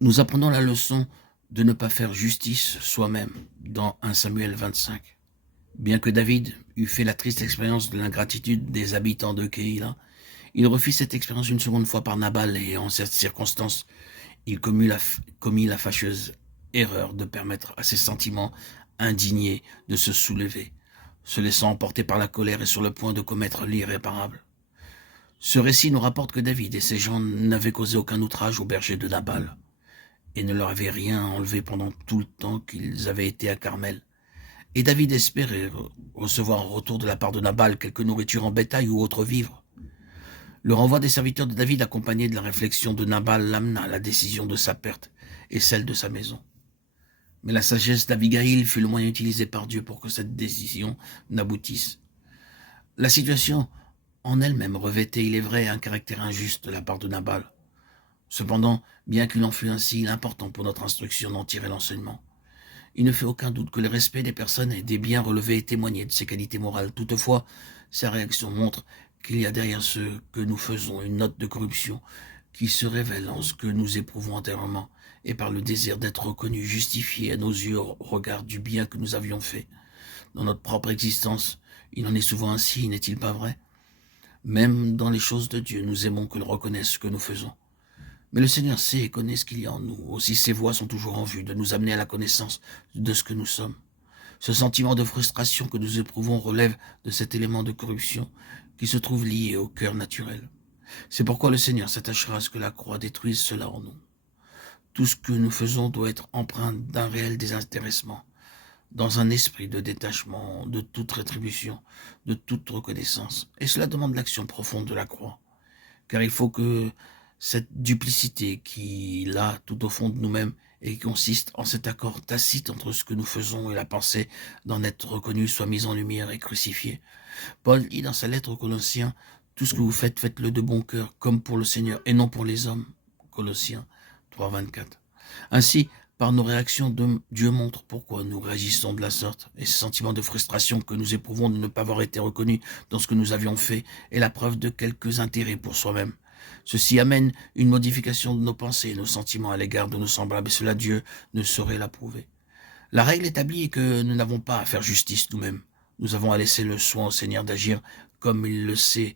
Nous apprenons la leçon de ne pas faire justice soi-même dans 1 Samuel 25. Bien que David eût fait la triste expérience de l'ingratitude des habitants de Keïla, il refit cette expérience une seconde fois par Nabal et en cette circonstance, il commit la fâcheuse erreur de permettre à ses sentiments indignés de se soulever, se laissant emporter par la colère et sur le point de commettre l'irréparable. Ce récit nous rapporte que David et ses gens n'avaient causé aucun outrage aux bergers de Nabal et ne leur avaient rien enlevé pendant tout le temps qu'ils avaient été à Carmel. Et David espérait recevoir en retour de la part de Nabal quelque nourriture en bétail ou autre vivre. Le renvoi des serviteurs de David accompagné de la réflexion de Nabal l'amena à la décision de sa perte et celle de sa maison. Mais la sagesse d'Abigaïl fut le moyen utilisé par Dieu pour que cette décision n'aboutisse. La situation en elle-même revêtait, il est vrai, un caractère injuste de la part de Nabal. Cependant, bien qu'il en fût ainsi, il est important pour notre instruction d'en tirer l'enseignement. Il ne fait aucun doute que le respect des personnes et des biens relevés est témoigné de ses qualités morales. Toutefois, sa réaction montre qu'il y a derrière ce que nous faisons une note de corruption qui se révèle en ce que nous éprouvons intérieurement et par le désir d'être reconnus, justifiés à nos yeux au regard du bien que nous avions fait. Dans notre propre existence, il en est souvent ainsi, n'est-il pas vrai? Même dans les choses de Dieu, nous aimons que l'on reconnaisse ce que nous faisons. Mais le Seigneur sait et connaît ce qu'il y a en nous. Aussi ses voies sont toujours en vue de nous amener à la connaissance de ce que nous sommes. Ce sentiment de frustration que nous éprouvons relève de cet élément de corruption qui se trouve lié au cœur naturel. C'est pourquoi le Seigneur s'attachera à ce que la croix détruise cela en nous. Tout ce que nous faisons doit être empreint d'un réel désintéressement, dans un esprit de détachement de toute rétribution, de toute reconnaissance. Et cela demande l'action profonde de la croix. Car il faut que cette duplicité qui, là, tout au fond de nous-mêmes, et qui consiste en cet accord tacite entre ce que nous faisons et la pensée d'en être reconnu, soit mise en lumière et crucifiée. Paul dit dans sa lettre aux Colossiens, « Tout ce que vous faites, faites-le de bon cœur, comme pour le Seigneur, et non pour les hommes. » Colossiens 3, 24. Ainsi, par nos réactions, Dieu montre pourquoi nous réagissons de la sorte, et ce sentiment de frustration que nous éprouvons de ne pas avoir été reconnus dans ce que nous avions fait est la preuve de quelques intérêts pour soi-même. Ceci amène une modification de nos pensées et nos sentiments à l'égard de nos semblables, et cela Dieu ne saurait l'approuver. La règle établie est que nous n'avons pas à faire justice nous-mêmes. Nous avons à laisser le soin au Seigneur d'agir comme il le sait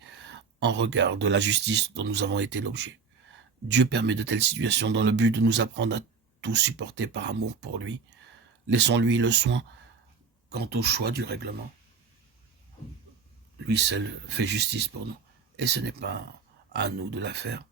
en regard de la justice dont nous avons été l'objet. Dieu permet de telles situations dans le but de nous apprendre à tout supporter par amour pour lui. Laissons-lui le soin quant au choix du règlement. Lui seul fait justice pour nous, et ce n'est pas à nous de la faire.